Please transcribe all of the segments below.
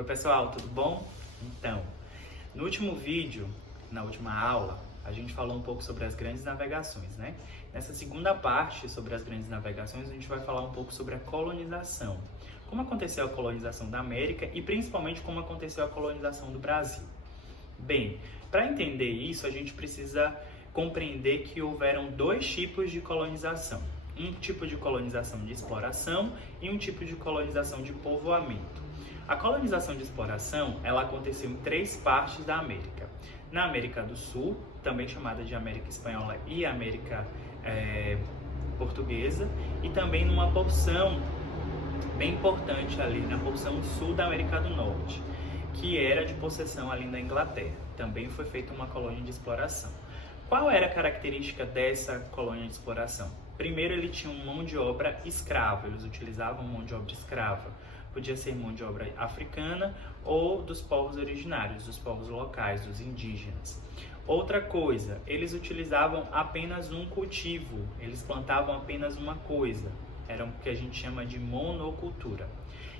Oi pessoal, tudo bom? Então, no último vídeo, na última aula, a gente falou um pouco sobre as grandes navegações, né? Nessa segunda parte sobre as grandes navegações, a gente vai falar um pouco sobre a colonização. Como aconteceu a colonização da América e principalmente como aconteceu a colonização do Brasil. Bem, para entender isso, a gente precisa compreender que houveram dois tipos de colonização. Um tipo de colonização de exploração e um tipo de colonização de povoamento. A colonização de exploração, ela aconteceu em três partes da América. Na América do Sul, também chamada de América Espanhola e América Portuguesa, e também numa porção bem importante ali, na porção sul da América do Norte, que era de possessão ali da Inglaterra. Também foi feita uma colônia de exploração. Qual era a característica dessa colônia de exploração? Primeiro, ele tinha uma mão de obra escrava, eles utilizavam mão de obra escrava. Podia ser mão de obra africana ou dos povos originários, dos povos locais, dos indígenas. Outra coisa, eles utilizavam apenas um cultivo, eles plantavam apenas uma coisa. Era o que a gente chama de monocultura.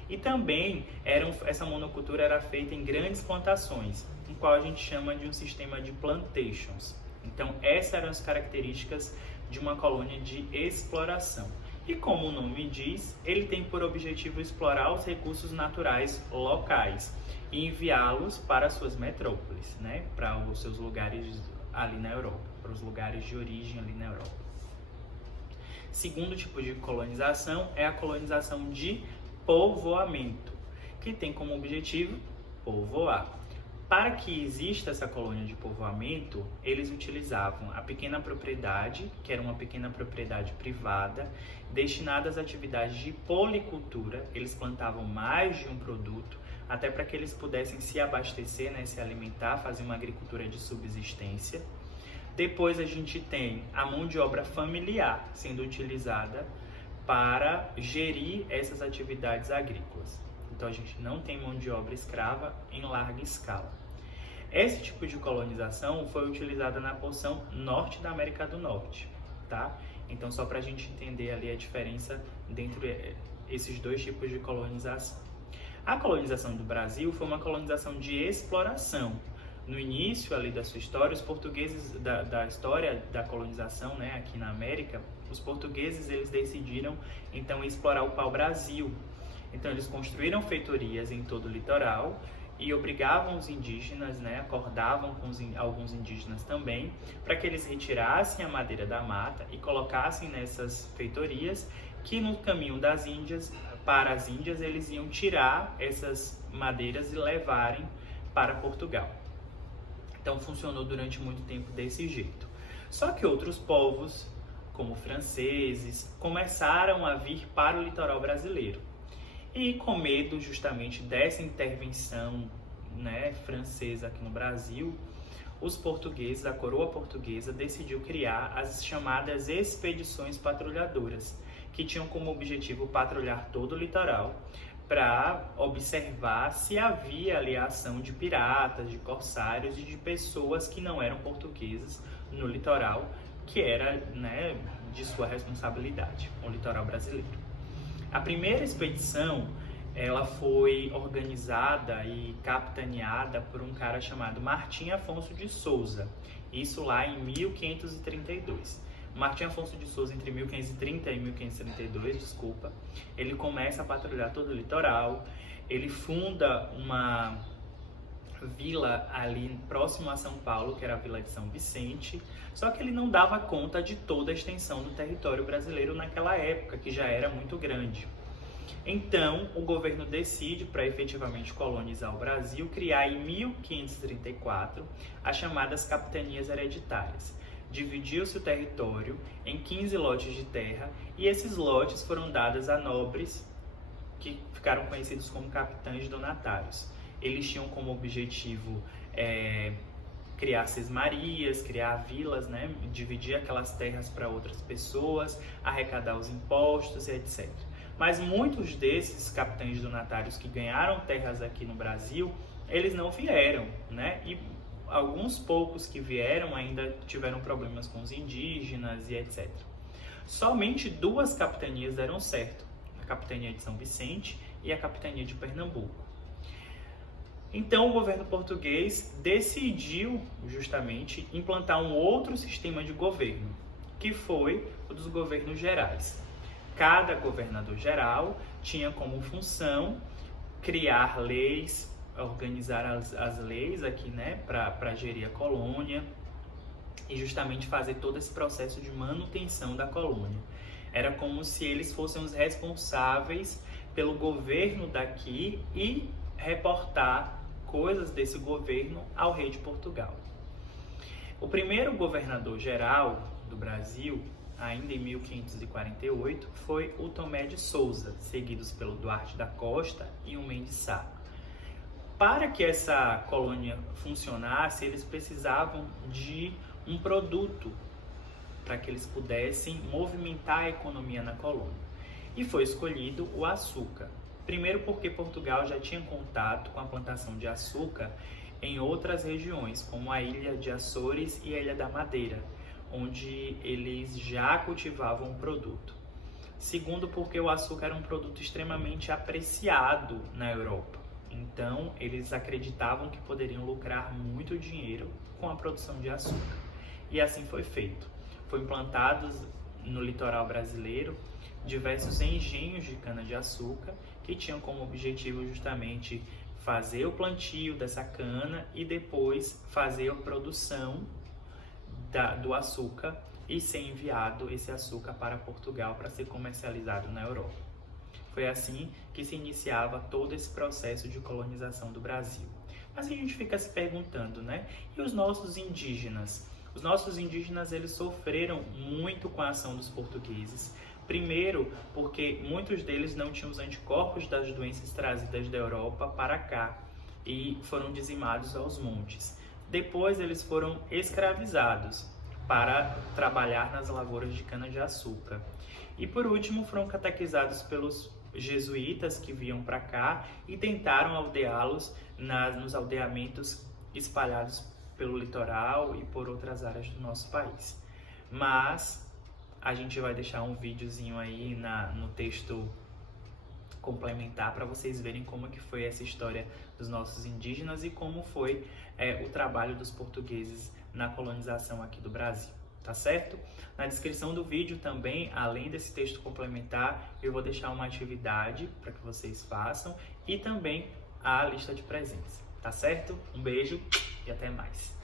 E também essa monocultura era feita em grandes plantações, em qual a gente chama de um sistema de plantations. Então, essas eram as características de uma colônia de exploração. E como o nome diz, ele tem por objetivo explorar os recursos naturais locais e enviá-los para suas metrópoles, né? Para os seus lugares ali na Europa, para os lugares de origem ali na Europa. Segundo tipo de colonização é a colonização de povoamento, que tem como objetivo povoar. Para que exista essa colônia de povoamento, eles utilizavam a pequena propriedade, que era uma pequena propriedade privada, destinada às atividades de policultura. Eles plantavam mais de um produto, até para que eles pudessem se abastecer, né, se alimentar, fazer uma agricultura de subsistência. Depois a gente tem a mão de obra familiar sendo utilizada para gerir essas atividades agrícolas. Então a gente não tem mão de obra escrava em larga escala. Esse tipo de colonização foi utilizada na porção norte da América do Norte, tá? Então só para a gente entender ali a diferença entre esses dois tipos de colonização. A colonização do Brasil foi uma colonização de exploração. No início ali da sua história, os portugueses, da história da colonização, né, aqui na América, os portugueses eles decidiram então explorar o pau-brasil. Então eles construíram feitorias em todo o litoral e obrigavam os indígenas, né, acordavam com alguns indígenas também, para que eles retirassem a madeira da mata e colocassem nessas feitorias, que no caminho das Índias, para as Índias, eles iam tirar essas madeiras e levarem para Portugal. Então funcionou durante muito tempo desse jeito. Só que outros povos, como franceses, começaram a vir para o litoral brasileiro. E com medo justamente dessa intervenção, né, francesa aqui no Brasil, os portugueses, a coroa portuguesa, decidiu criar as chamadas expedições patrulhadoras, que tinham como objetivo patrulhar todo o litoral para observar se havia ali a ação de piratas, de corsários e de pessoas que não eram portuguesas no litoral, que era, né, de sua responsabilidade, o litoral brasileiro. A primeira expedição, ela foi organizada e capitaneada por um cara chamado Martim Afonso de Souza, isso lá em 1532. Martim Afonso de Souza, entre 1530 e 1532, ele começa a patrulhar todo o litoral, ele funda uma vila ali próximo a São Paulo, que era a Vila de São Vicente, só que ele não dava conta de toda a extensão do território brasileiro naquela época, que já era muito grande. Então, o governo decide, para efetivamente colonizar o Brasil, criar em 1534 as chamadas capitanias hereditárias. Dividiu-se o território em 15 lotes de terra e esses lotes foram dados a nobres que ficaram conhecidos como capitães donatários. Eles tinham como objetivo criar sesmarias, criar vilas, né? Dividir aquelas terras para outras pessoas, arrecadar os impostos e etc. Mas muitos desses capitães donatários que ganharam terras aqui no Brasil, eles não vieram, né? E alguns poucos que vieram ainda tiveram problemas com os indígenas e etc. Somente duas capitanias deram certo, a capitania de São Vicente e a capitania de Pernambuco. Então o governo português decidiu justamente implantar um outro sistema de governo, que foi o dos governos gerais. Cada governador geral tinha como função criar leis, organizar as leis aqui, né, para gerir a colônia e justamente fazer todo esse processo de manutenção da colônia. Era como se eles fossem os responsáveis pelo governo daqui e reportar coisas desse governo ao rei de Portugal. O primeiro governador-geral do Brasil, ainda em 1548, foi o Tomé de Souza, seguidos pelo Duarte da Costa e o Mendes Sá. Para que essa colônia funcionasse, eles precisavam de um produto para que eles pudessem movimentar a economia na colônia. E foi escolhido o açúcar. Primeiro porque Portugal já tinha contato com a plantação de açúcar em outras regiões, como a ilha de Açores e a ilha da Madeira, onde eles já cultivavam o produto. Segundo porque o açúcar era um produto extremamente apreciado na Europa. Então, eles acreditavam que poderiam lucrar muito dinheiro com a produção de açúcar. E assim foi feito. Foram implantados no litoral brasileiro diversos engenhos de cana-de-açúcar que tinham como objetivo justamente fazer o plantio dessa cana e depois fazer a produção do açúcar e ser enviado esse açúcar para Portugal para ser comercializado na Europa. Foi assim que se iniciava todo esse processo de colonização do Brasil. Mas a gente fica se perguntando, né? E os nossos indígenas? Os nossos indígenas, eles sofreram muito com a ação dos portugueses. Primeiro, porque muitos deles não tinham os anticorpos das doenças trazidas da Europa para cá e foram dizimados aos montes. Depois, eles foram escravizados para trabalhar nas lavouras de cana-de-açúcar. E por último, foram catequizados pelos jesuítas que vinham para cá e tentaram aldeá-los nos aldeamentos espalhados pelo litoral e por outras áreas do nosso país. Mas a gente vai deixar um videozinho aí no texto complementar para vocês verem como que foi essa história dos nossos indígenas e como foi o trabalho dos portugueses na colonização aqui do Brasil. Tá certo? Na descrição do vídeo também, além desse texto complementar, eu vou deixar uma atividade para que vocês façam e também a lista de presentes. Tá certo? Um beijo e até mais.